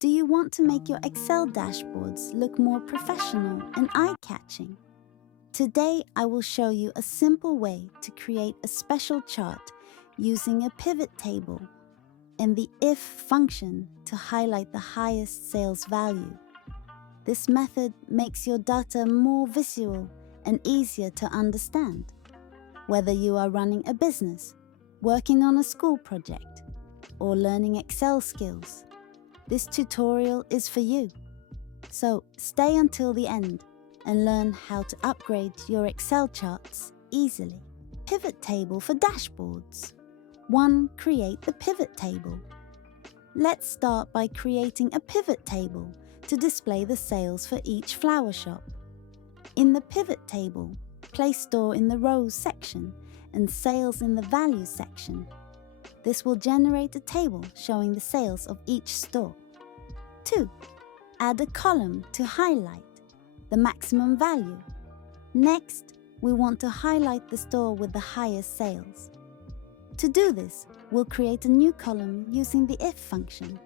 Do you want to make your Excel dashboards look more professional and eye-catching? Today, I will show you a simple way to create a special chart using a pivot table and the if function to highlight the highest sales value. This method makes your data more visual and easier to understand. Whether you are running a business, working on a school project, or learning Excel skills, this tutorial is for you. So stay until the end and learn how to upgrade your Excel charts easily. Pivot table for dashboards. 1. Create the pivot table. Let's start by creating a pivot table to display the sales for each flower shop. In the pivot table, place store in the rows section and sales in the values section. This will generate a table showing the sales of each store. 2. Add a column to highlight the maximum value. Next, we want to highlight the store with the highest sales. To do this, we'll create a new column using the if function.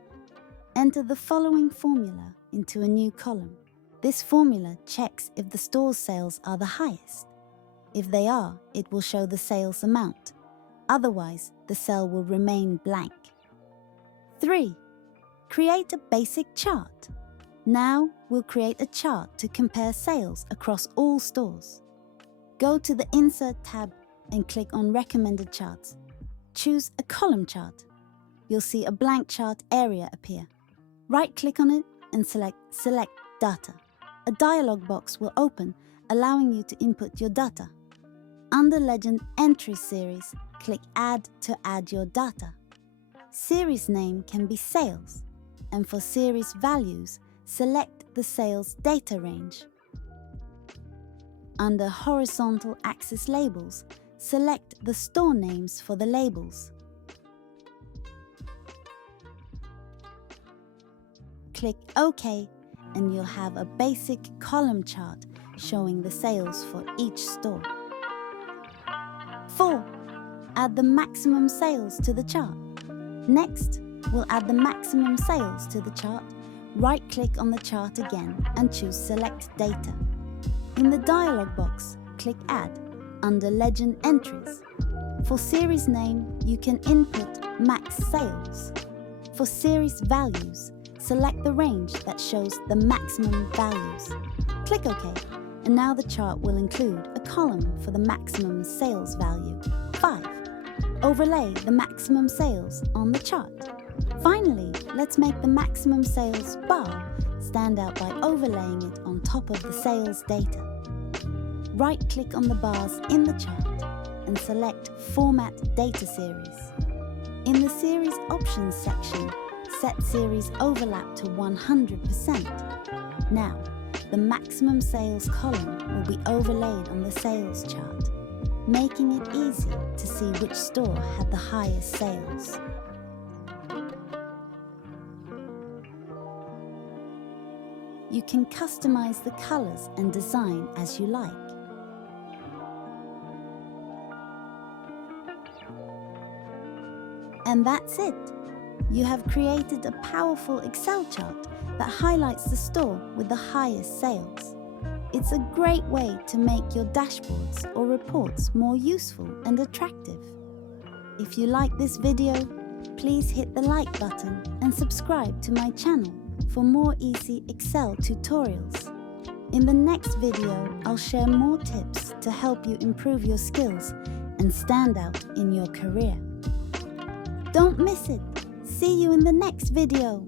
Enter the following formula into a new column. This formula checks if the store's sales are the highest. If they are, it will show the sales amount. Otherwise, the cell will remain blank. 3. Create a basic chart. Now, we'll create a chart to compare sales across all stores. Go to the Insert tab and click on Recommended Charts. Choose a column chart. You'll see a blank chart area appear. Right-click on it and select Data. A dialog box will open, allowing you to input your data. Under Legend Entry Series, click Add to add your data. Series name can be Sales, and for series values, select the sales data range. Under Horizontal Axis Labels, select the store names for the labels. Click OK, and you'll have a basic column chart showing the sales for each store. 4. Add the maximum sales to the chart. Next, we'll add the maximum sales to the chart. Right-click on the chart again and choose Select Data. In the dialog box, click Add under Legend Entries. For series name, you can input Max Sales. For series values, select the range that shows the maximum values. Click OK, and now the chart will include a column for the maximum sales value. 5. Overlay the maximum sales on the chart. Finally, let's make the maximum sales bar stand out by overlaying it on top of the sales data. Right-click on the bars in the chart and select Format Data Series. In the Series Options section, set Series Overlap to 100%. Now, the maximum sales column will be overlaid on the sales chart, making it easy to see which store had the highest sales. You can customize the colors and design as you like. And that's it! You have created a powerful Excel chart that highlights the store with the highest sales. It's a great way to make your dashboards or reports more useful and attractive. If you like this video, please hit the like button and subscribe to my channel for more easy Excel tutorials. In the next video, I'll share more tips to help you improve your skills and stand out in your career. Don't miss it! See you in the next video!